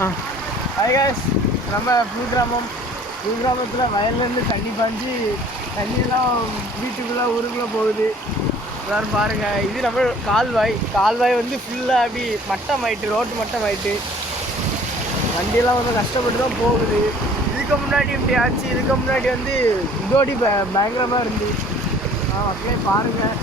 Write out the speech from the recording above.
Hi guys, நம்ம கிராமத்தில் வயல்லேருந்து தண்ணி பாஞ்சு தண்ணியெல்லாம் வீட்டுக்குள்ளே ஊருக்குள்ளே போகுது. எல்லோரும் பாருங்கள். இது நம்ம கால்வாய் வந்து ஃபுல்லாக அப்படி மட்டம் ஆயிட்டு, ரோட்டு மட்டம் ஆயிட்டு வண்டியெல்லாம் வந்து கஷ்டப்பட்டு தான் போகுது. இதுக்கு முன்னாடி இப்படி ஆச்சு. இதுக்கு முன்னாடி வந்து இதோடி பயங்கரமாக இருந்து மக்களே பாருங்கள்.